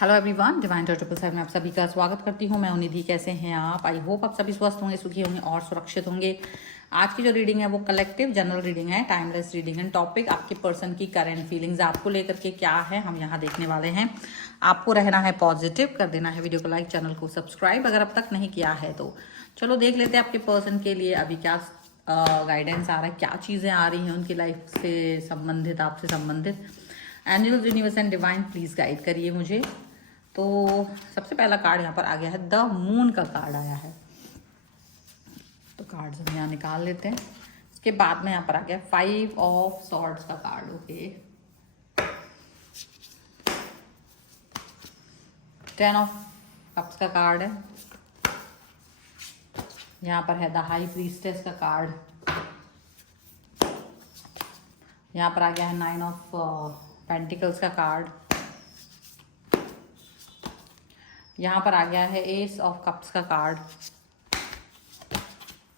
Hello everyone, divine triple seven में आप सभी का स्वागत करती हूँ। मैं निधि। कैसे हैं आप? आई होप आप सभी स्वस्थ होंगे, सुखी होंगे और सुरक्षित होंगे। आज की जो रीडिंग है वो कलेक्टिव जनरल रीडिंग है, टाइमलेस रीडिंग है। टॉपिक आपके पर्सन की करंट फीलिंग्स आपको लेकर के क्या है हम यहाँ देखने वाले हैं। आपको रहना है पॉजिटिव, कर देना है वीडियो को लाइक, चैनल को सब्सक्राइब अगर अब तक नहीं किया है तो। चलो देख लेते हैं आपके पर्सन के लिए अभी क्या गाइडेंस आ रहा है, क्या चीज़ें आ रही हैं उनकी लाइफ से संबंधित, आपसे संबंधित। Angels, universe and divine please guide करिए मुझे। तो सबसे पहला कार्ड यहाँ पर आ गया है, द मून का कार्ड आया है। तो कार्ड हम यहाँ निकाल लेते हैं। उसके बाद में यहाँ पर आ गया 5 ऑफ सॉर्ड्स का कार्ड। ओके, 10 ऑफ कप्स का कार्ड है। यहाँ पर है द हाई प्रीस्टेस का कार्ड। यहाँ पर आ गया है 9 ऑफ पेंटिकल्स का कार्ड। यहाँ पर आ गया है एस ऑफ कप्स का कार्ड।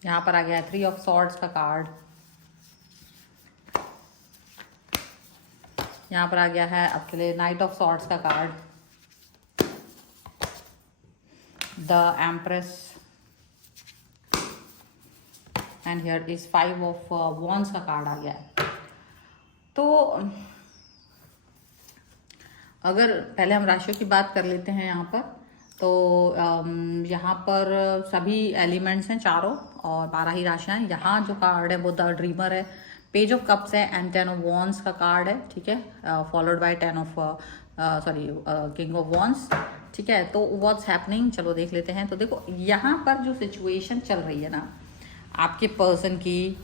यहाँ पर आ गया है 3 ऑफ सॉर्ड्स का कार्ड। यहाँ पर आ गया है आपके लिए नाइट ऑफ सॉर्ड्स का card, the empress, and here is 5 of wands का कार्ड आ गया है। तो अगर पहले हम राशियों की बात कर लेते हैं यहाँ पर, तो यहाँ पर सभी एलिमेंट्स हैं चारों और 12 ही राशियाँ हैं। यहाँ जो कार्ड है वो द ड्रीमर है, पेज ऑफ कप्स है एंड 10 ऑफ वॉन्ड्स का कार्ड है। ठीक है, followed by 10 of king of wands. ठीक है, तो व्हाट्स हैपनिंग, चलो देख लेते हैं। तो देखो यहाँ पर जो सिचुएशन चल रही है ना आपके पर्सन की,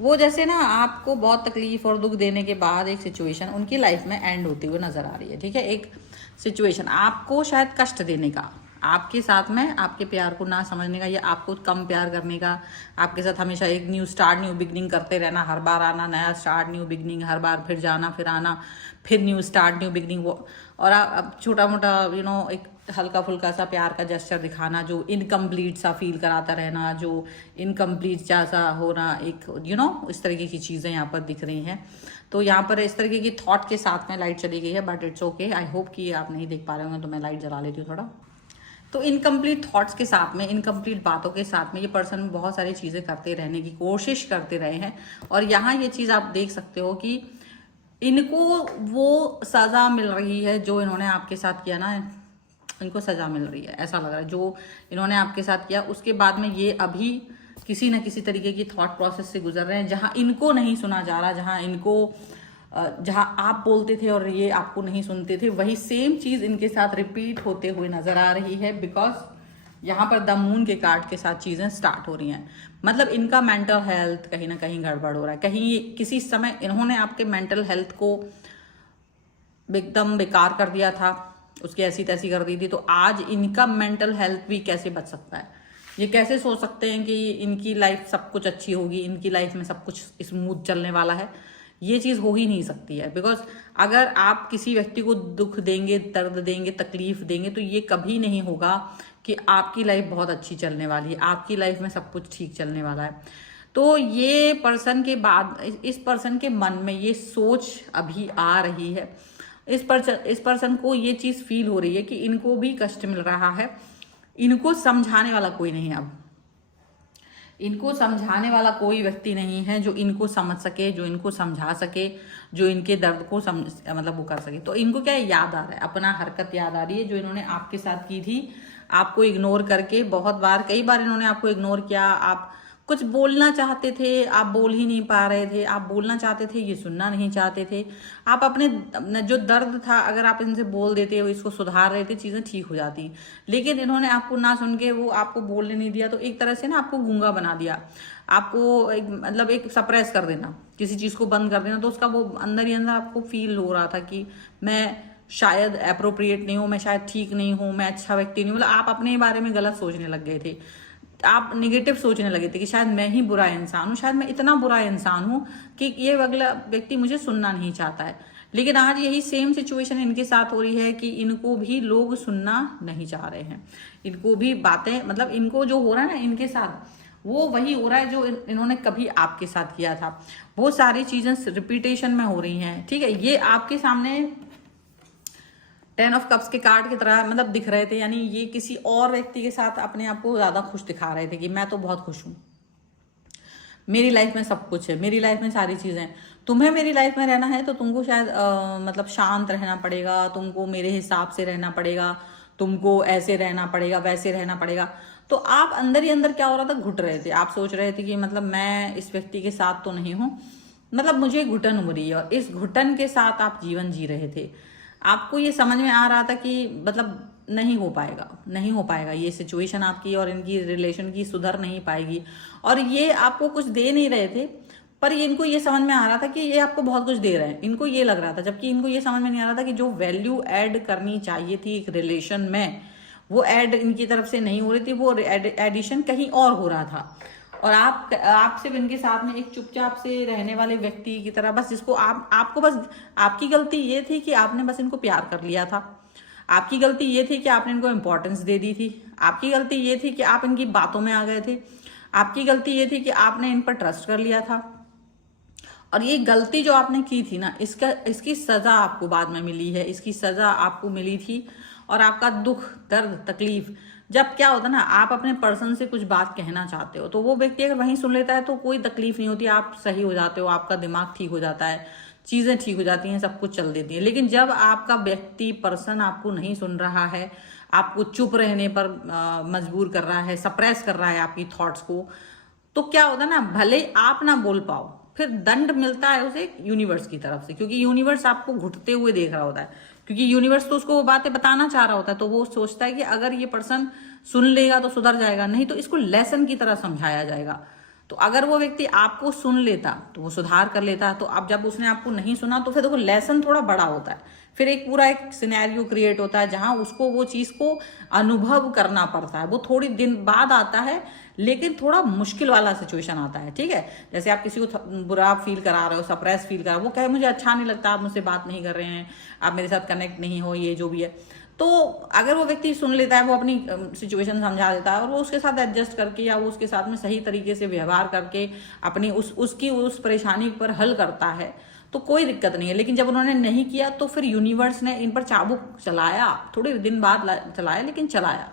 वो जैसे ना आपको बहुत तकलीफ और दुख देने के बाद एक सिचुएशन उनकी लाइफ में एंड होती हुई नजर आ रही है। ठीक है, एक सिचुएशन आपको शायद कष्ट देने का, आपके साथ में आपके प्यार को ना समझने का या आपको कम प्यार करने का, आपके साथ हमेशा एक न्यू स्टार्ट न्यू बिगनिंग करते रहना, हर बार आना नया स्टार्ट न्यू बिगनिंग, हर बार फिर जाना फिर आना फिर न्यू स्टार्ट न्यू बिगनिंग। वो और आप छोटा मोटा एक हल्का फुल्का सा प्यार का जेस्चर दिखाना जो इनकम्प्लीट सा फील कराता रहना, जो इनकम्प्लीट जैसा होना, एक इस तरीके की चीज़ें यहाँ पर दिख रही हैं। तो यहाँ पर इस तरीके की थॉट के साथ में लाइट चली गई है, but it's okay. I hope कि आप नहीं देख पा रहे होंगे तो मैं लाइट जला लेती हूँ थोड़ा। तो इनकम्प्लीट थॉट्स के साथ में, इनकम्प्लीट बातों के साथ में ये पर्सन बहुत सारी चीज़ें करते रहने की कोशिश करते रहे हैं। और यहाँ ये चीज़ आप देख सकते हो कि इनको वो सज़ा मिल रही है जो इन्होंने आपके साथ किया ना, इनको सज़ा मिल रही है, ऐसा लग रहा है। जो इन्होंने आपके साथ किया उसके बाद में ये अभी किसी न किसी तरीके की थॉट प्रोसेस से गुजर रहे हैं जहां इनको नहीं सुना जा रहा, जहां आप बोलते थे और ये आपको नहीं सुनते थे, वही सेम चीज इनके साथ रिपीट होते हुए नजर आ रही है। बिकॉज यहाँ पर द मून के कार्ड के साथ चीजें स्टार्ट हो रही हैं। मतलब इनका मेंटल हेल्थ कहीं ना कहीं गड़बड़ हो रहा है। कहीं किसी समय इन्होंने आपके मेंटल हेल्थ को एकदम बेकार कर दिया था, उसकी ऐसी तैसी कर दी थी। तो आज इनका मेंटल हेल्थ भी कैसे बच सकता है? ये कैसे सोच सकते हैं कि इनकी लाइफ सब कुछ अच्छी होगी, इनकी लाइफ में सब कुछ स्मूथ चलने वाला है? ये चीज़ हो ही नहीं सकती है। बिकॉज अगर आप किसी व्यक्ति को दुख देंगे, दर्द देंगे, तकलीफ देंगे, तो ये कभी नहीं होगा कि आपकी लाइफ बहुत अच्छी चलने वाली है, आपकी लाइफ में सब कुछ ठीक चलने वाला है। तो ये पर्सन के बाद इस पर्सन के मन में ये सोच अभी आ रही है। इस पर्सन को ये चीज़ फील हो रही है कि इनको भी कष्ट मिल रहा है। इनको समझाने वाला कोई नहीं है। अब इनको समझाने वाला कोई व्यक्ति नहीं है जो इनको समझ सके, जो इनको समझा सके, जो इनके दर्द को मतलब वो कर सके। तो इनको क्या याद आ रहा है? अपना हरकत याद आ रही है जो इन्होंने आपके साथ की थी, आपको इग्नोर करके। बहुत बार, कई बार इन्होंने आपको इग्नोर किया। आप कुछ बोलना चाहते थे, आप बोल ही नहीं पा रहे थे। आप बोलना चाहते थे, ये सुनना नहीं चाहते थे। आप अपने जो दर्द था, अगर आप इनसे बोल देते हो, इसको सुधार रहे थे, चीज़ें ठीक हो जाती। लेकिन इन्होंने आपको ना सुन के वो आपको बोलने नहीं दिया। तो एक तरह से ना आपको गूंगा बना दिया, आपको एक सप्रेस कर देना, किसी चीज़ को बंद कर देना। तो उसका वो अंदर ही अंदर आपको फील हो रहा था कि मैं शायद अप्रोप्रिएट नहीं हूँ, मैं शायद ठीक नहीं हूँ, मैं अच्छा व्यक्ति नहीं हूँ। मतलब आप अपने बारे में गलत सोचने लग गए थे, आप निगेटिव सोचने लगे थे कि शायद मैं ही बुरा इंसान हूँ, शायद मैं इतना बुरा इंसान हूँ कि ये अगला व्यक्ति मुझे सुनना नहीं चाहता है। लेकिन आज यही सेम सिचुएशन इनके साथ हो रही है कि इनको भी लोग सुनना नहीं चाह रहे हैं। इनको भी बातें, मतलब इनको जो हो रहा है ना इनके साथ, वो वही हो रहा है जो इन्होंने कभी आपके साथ किया था। वो सारी चीजें रिपीटेशन में हो रही हैं। ठीक है, ये आपके सामने 10 ऑफ कप्स के कार्ड की तरह मतलब दिख रहे थे, यानी ये किसी और व्यक्ति के साथ अपने आप को ज़्यादा खुश दिखा रहे थे कि मैं तो बहुत खुश हूँ, मेरी लाइफ में सब कुछ है, मेरी लाइफ में सारी चीज़ें हैं। तुम्हें मेरी लाइफ में रहना है तो तुमको शायद मतलब शांत रहना पड़ेगा, तुमको मेरे हिसाब से रहना पड़ेगा, तुमको ऐसे रहना पड़ेगा, वैसे रहना पड़ेगा। तो आप अंदर ही अंदर क्या हो रहा था, घुट रहे थे। आप सोच रहे थे कि मतलब मैं इस व्यक्ति के साथ तो नहीं हूँ, मतलब मुझे घुटन हो रही है, और इस घुटन के साथ आप जीवन जी रहे थे। आपको ये समझ में आ रहा था कि मतलब नहीं हो पाएगा, नहीं हो पाएगा, ये सिचुएशन आपकी और इनकी रिलेशन की सुधर नहीं पाएगी। और ये आपको कुछ दे नहीं रहे थे, पर इनको ये समझ में आ रहा था कि ये आपको बहुत कुछ दे रहे हैं, इनको ये लग रहा था। जबकि इनको ये समझ में नहीं आ रहा था कि जो वैल्यू ऐड करनी चाहिए थी एक रिलेशन में, वो ऐड इनकी तरफ से नहीं हो रही थी, वो एडिशन कहीं और हो रहा था। और आप सिर्फ इनके साथ में एक चुपचाप से रहने वाले व्यक्ति की तरह, बस जिसको आपको बस, आपकी गलती ये थी कि आपने बस इनको प्यार कर लिया था। आपकी गलती ये थी कि आपने इनको इम्पोर्टेंस दे दी थी। आपकी गलती ये थी कि आप इनकी बातों में आ गए थे। आपकी गलती ये थी कि आपने इन पर ट्रस्ट कर लिया था। और ये गलती जो आपने की थी ना, इसकी सजा आपको बाद में मिली है, इसकी सजा आपको मिली थी। और आपका दुख, दर्द, तकलीफ, जब क्या होता है ना, आप अपने पर्सन से कुछ बात कहना चाहते हो तो वो व्यक्ति अगर वहीं सुन लेता है तो कोई तकलीफ नहीं होती, आप सही हो जाते हो, आपका दिमाग ठीक हो जाता है, चीजें ठीक हो जाती हैं, सब कुछ चल देती है। लेकिन जब आपका व्यक्ति, पर्सन आपको नहीं सुन रहा है, आपको चुप रहने पर मजबूर कर रहा है, सप्रेस कर रहा है आपकी थॉट्स को, तो क्या होता है ना, भले आप ना बोल पाओ, फिर दंड मिलता है उसे यूनिवर्स की तरफ से, क्योंकि यूनिवर्स आपको घुटते हुए देख रहा होता है। क्योंकि यूनिवर्स तो उसको वो बातें बताना चाह रहा होता है, तो वो सोचता है कि अगर ये पर्सन सुन लेगा तो सुधर जाएगा, नहीं तो इसको लेसन की तरह समझाया जाएगा। तो अगर वो व्यक्ति आपको सुन लेता तो वो सुधार कर लेता। तो अब जब उसने आपको नहीं सुना तो फिर देखो लेसन थोड़ा बड़ा होता है, फिर एक पूरा एक सिनेरियो क्रिएट होता है जहां उसको वो चीज को अनुभव करना पड़ता है। वो थोड़ी दिन बाद आता है, लेकिन थोड़ा मुश्किल वाला सिचुएशन आता है। ठीक है, जैसे आप किसी को बुरा फील करा रहे हो, सप्रेस फील करा, वो कहे मुझे अच्छा नहीं लगता, आप मुझसे बात नहीं कर रहे हैं, आप मेरे साथ कनेक्ट नहीं हो, ये जो भी है। तो अगर वो व्यक्ति सुन लेता है, वो अपनी सिचुएशन समझा देता है और वो उसके साथ एडजस्ट करके या वो उसके साथ में सही तरीके से व्यवहार करके अपनी उसकी उस परेशानी पर हल करता है, तो कोई दिक्कत नहीं है। लेकिन जब उन्होंने नहीं किया तो फिर यूनिवर्स ने इन पर चाबुक चलाया, थोड़े दिन बाद चलाया, लेकिन चलाया।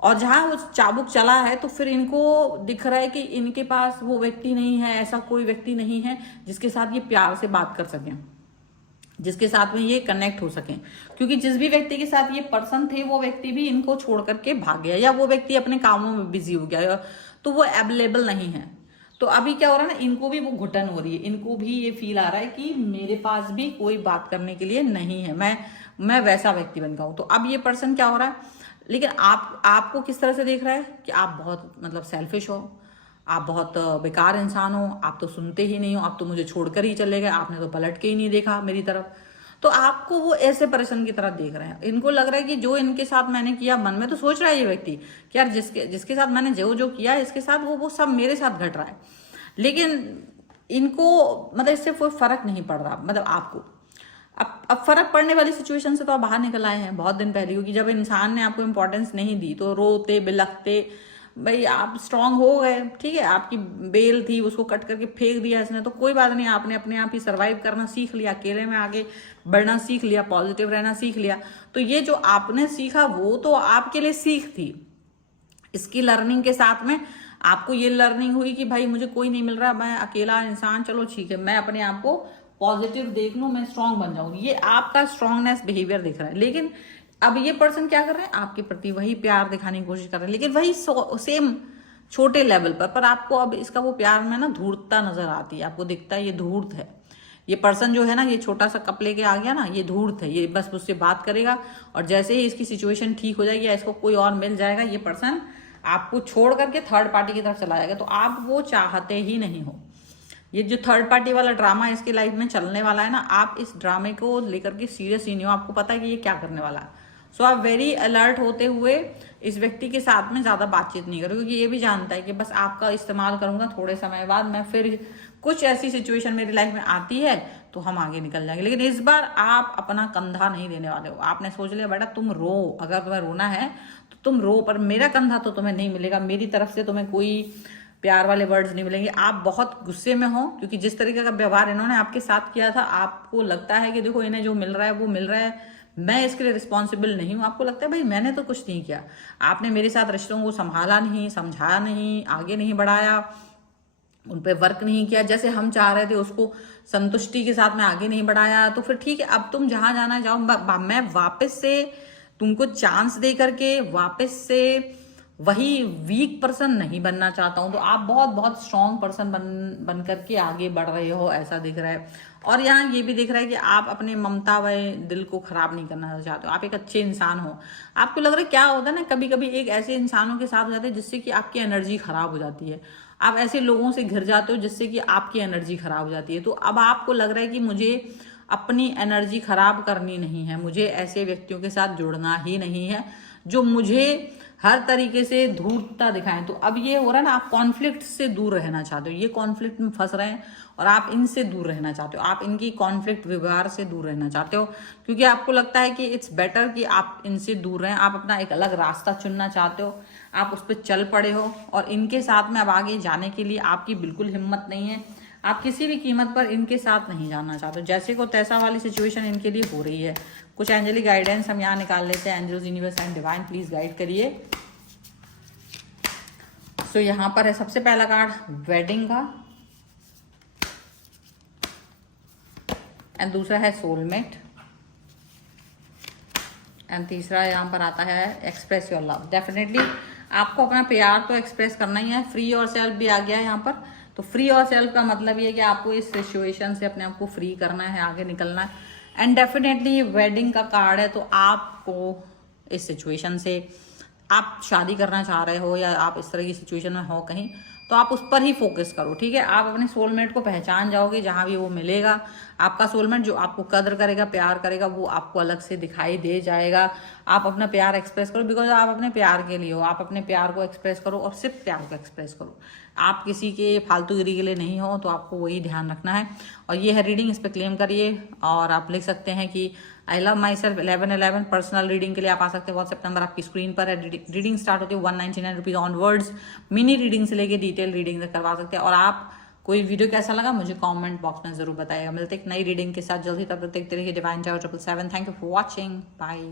और जहां वो चाबुक चला है तो फिर इनको दिख रहा है कि इनके पास वो व्यक्ति नहीं है, ऐसा कोई व्यक्ति नहीं है जिसके साथ ये प्यार से बात कर सकें, जिसके साथ में ये कनेक्ट हो सकें। क्योंकि जिस भी व्यक्ति के साथ ये पर्सन थे, वो व्यक्ति भी इनको छोड़ करके भाग गया, या वो व्यक्ति अपने कामों में बिजी हो गया, तो वो अवेलेबल नहीं है। तो अभी क्या हो रहा है ना, इनको भी वो घुटन हो रही है, इनको भी ये फील आ रहा है कि मेरे पास भी कोई बात करने के लिए नहीं है, मैं वैसा व्यक्ति बन गया हूं। तो अब ये पर्सन क्या हो रहा है, लेकिन आपको किस तरह से देख रहा है कि आप बहुत मतलब सेल्फिश हो, आप बहुत बेकार इंसान हो, आप तो सुनते ही नहीं हो, आप तो मुझे छोड़कर ही चले गए, आपने तो पलट के ही नहीं देखा मेरी तरफ। तो आपको वो ऐसे पर्सन की तरह देख रहे हैं। इनको लग रहा है कि जो इनके साथ मैंने किया, मन में तो सोच रहा है ये व्यक्ति कि यार जिसके साथ मैंने जो जो किया इसके साथ वो सब मेरे साथ घट रहा है। लेकिन इनको मतलब इससे कोई फर्क नहीं पड़ रहा, मतलब आपको अब फर्क पड़ने वाली सिचुएशन से तो आप बाहर निकल आए हैं बहुत दिन पहले। क्योंकि जब इंसान ने आपको इंपॉर्टेंस नहीं दी तो रोते बिलखते, भाई आप स्ट्रांग हो गए, ठीक है, आपकी बेल थी उसको कट करके फेंक दिया इसने, तो कोई बात नहीं, आपने अपने आप ही सर्वाइव करना सीख लिया, अकेले में आगे बढ़ना सीख लिया, पॉजिटिव रहना सीख लिया। तो ये जो आपने सीखा वो तो आपके लिए सीख थी। इसकी लर्निंग के साथ में आपको ये लर्निंग हुई कि भाई मुझे कोई नहीं मिल रहा, मैं अकेला इंसान, चलो ठीक है, मैं अपने आप को पॉजिटिव देख लूं, मैं स्ट्रांग बन जाऊं। ये आपका स्ट्रांगनेस बिहेवियर दिख रहा है। लेकिन अब ये पर्सन क्या कर रहे हैं, आपके प्रति वही प्यार दिखाने की कोशिश कर रहे हैं, लेकिन वही सेम छोटे लेवल पर आपको अब इसका वो प्यार में ना धूर्तता नजर आती है, आपको दिखता है ये धूर्त है। ये पर्सन जो है ना, ये छोटा सा कप लेके आ गया ना, ये धूर्त है, ये बस उससे बात करेगा और जैसे ही इसकी सिचुएशन ठीक हो जाएगी या इसको कोई और मिल जाएगा, ये पर्सन आपको छोड़ करके थर्ड पार्टी की तरफ चला जाएगा। तो आप वो चाहते ही नहीं हो। ये जो थर्ड पार्टी वाला ड्रामा इसके लाइफ में चलने वाला है ना, आप इस ड्रामे को लेकर के सीरियस ही नहीं हो, आपको पता है कि ये क्या करने वाला है। सो आप वेरी अलर्ट होते हुए इस व्यक्ति के साथ में ज्यादा बातचीत नहीं करो, क्योंकि ये भी जानता है कि बस आपका इस्तेमाल करूंगा, थोड़े समय बाद मैं फिर कुछ ऐसी सिचुएशन मेरी लाइफ में आती है तो हम आगे निकल जाएंगे। लेकिन इस बार आप अपना कंधा नहीं देने वाले हो। आपने सोच लिया बेटा तुम रो, अगर तुम्हें रोना है तो तुम रो, पर मेरा कंधा तो तुम्हें नहीं मिलेगा, मेरी तरफ से तुम्हें कोई प्यार वाले वर्ड्स नहीं मिलेंगे। आप बहुत गुस्से में हो क्योंकि जिस तरीके का व्यवहार इन्होंने आपके साथ किया था, आपको लगता है कि देखो इन्हें जो मिल रहा है वो मिल रहा है, मैं इसके लिए रिस्पॉन्सिबल नहीं हूँ। आपको लगता है भाई मैंने तो कुछ नहीं किया, आपने मेरे साथ रिश्तों को संभाला नहीं, समझाया नहीं, आगे नहीं बढ़ाया, उन पे वर्क नहीं किया जैसे हम चाह रहे थे, उसको संतुष्टि के साथ में आगे नहीं बढ़ाया, तो फिर ठीक है, अब तुम जहां जाना जाओ। मैं वापस से तुमको चांस दे करके वापस से वही वीक पर्सन नहीं बनना चाहता हूं। तो आप बहुत बहुत स्ट्रांग पर्सन बन करके आगे बढ़ रहे हो, ऐसा दिख रहा है। और यहाँ ये भी दिख रहा है कि आप अपने ममता व दिल को खराब नहीं करना चाहते हो, आप एक अच्छे इंसान हो। आपको लग रहा है क्या होता है ना, कभी कभी एक ऐसे इंसानों के साथ हो जाते हैं जिससे कि आपकी एनर्जी खराब हो जाती है, आप ऐसे लोगों से घिर जाते हो जिससे कि आपकी एनर्जी खराब हो जाती है। तो अब आपको लग रहा है कि मुझे अपनी एनर्जी खराब करनी नहीं है, मुझे ऐसे व्यक्तियों के साथ जुड़ना ही नहीं है जो मुझे हर तरीके से धूर्तता दिखाएं। तो अब ये हो रहा है ना, आप कॉन्फ्लिक्ट से दूर रहना चाहते हो, ये कॉन्फ्लिक्ट में फंस रहे हैं और आप इनसे दूर रहना चाहते हो, आप इनकी कॉन्फ्लिक्ट व्यवहार से दूर रहना चाहते हो, क्योंकि आपको लगता है कि इट्स बेटर कि आप इनसे दूर रहें। आप अपना एक अलग रास्ता चुनना चाहते हो, आप उस पर चल पड़े हो और इनके साथ में अब आगे जाने के लिए आपकी बिल्कुल हिम्मत नहीं है। आप किसी भी कीमत पर इनके साथ नहीं जाना चाहते, जैसे को तैसा वाली सिचुएशन इनके लिए हो रही है। कुछ एंजेलिक गाइडेंस हम यहाँ निकाल लेते हैं। Angels, universe and divine please guide करिए। सो यहाँ पर है सबसे पहला कार्ड वेडिंग का, एंड दूसरा है सोलमेट, एंड तीसरा यहाँ पर आता है एक्सप्रेस योर लव। डेफिनेटली आपको अपना प्यार तो एक्सप्रेस करना ही है। फ्री योर सेल्फ भी आ गया है यहाँ पर। तो फ्री योर सेल्फ का मतलब ये है कि आपको इस सिचुएशन से अपने आप को फ्री करना है, आगे निकलना है। एंड डेफिनेटली वेडिंग का कार्ड है, तो आपको इस सिचुएशन से, आप शादी करना चाह रहे हो या आप इस तरह की सिचुएशन में हो कहीं, तो आप उस पर ही फोकस करो, ठीक है। आप अपने सोलमेट को पहचान जाओगे, जहां भी वो मिलेगा आपका सोलमेट जो आपको कदर करेगा, प्यार करेगा, वो आपको अलग से दिखाई दे जाएगा। आप अपना प्यार एक्सप्रेस करो, बिकॉज आप अपने प्यार के लिए हो। आप अपने प्यार को एक्सप्रेस करो और सिर्फ प्यार को एक्सप्रेस करो, आप किसी के फालतूगिरी के लिए नहीं हो। तो आपको वही ध्यान रखना है। और ये है रीडिंग, इस पर क्लेम करिए। और आप लिख सकते हैं कि I love my self 1111। Personal reading के लिए आप आ सकते हैं, व्हाट्सएप नंबर आपकी स्क्रीन पर है। रीडिंग स्टार्ट होती है 199 रुपीज ऑनवर्ड्स। मिनी रीडिंग से लेके डिटेल रीडिंग तक करवा सकते हैं। और आप कोई वीडियो कैसा लगा मुझे कमेंट बॉक्स में जरूर बताइएगा। मिलते एक नई रीडिंग के साथ जल्दी, तब तक देखते रहिए डिवाइन चाहो 777। Thank you for watching, bye.